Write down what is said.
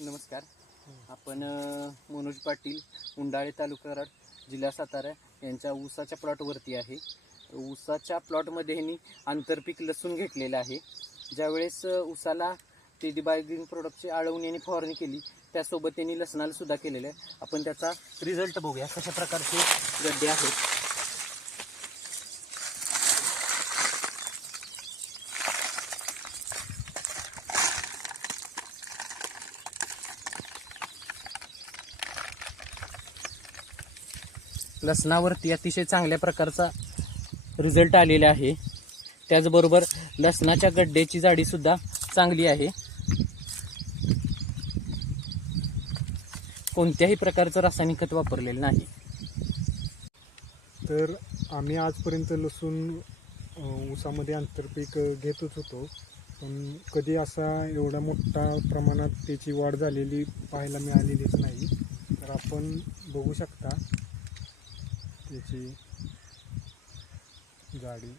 नमस्कार. आपण मनोज पाटील उंडाळे तालुका कराड जिल्हा सातारा यांच्या ऊसाच्या प्लॉटवरती आहे. ऊसाच्या प्लॉटमध्ये ह्यांनी आंतरपीक लसूण घेतलेलं आहे. ज्यावेळेस उसाला ऊसाला टी डी प्रोडक्टची आळवणी आणि फवारणी केली त्यासोबत त्यांनी लसणाला सुद्धा केलेलं आहे. आपण त्याचा रिझल्ट बघूया कशा प्रकारचे गड्डे आहेत. लसणावरती अतिशय चांगल्या प्रकारचा रिझल्ट आलेला आहे. त्याचबरोबर लसणाच्या गड्ड्याची जाडीसुद्धा चांगली आहे. कोणत्याही प्रकारचं रासायनिक खत वापरलेलं नाही. तर आम्ही आजपर्यंत लसूण ऊसामध्ये आंतरपीक घेतच होतो. पण कधी असा एवढा मोठा प्रमाणात त्याची वाढ झालेली पाहायला मिळालेलीच नाही. तर आपण बघू शकता त्याची गाडी.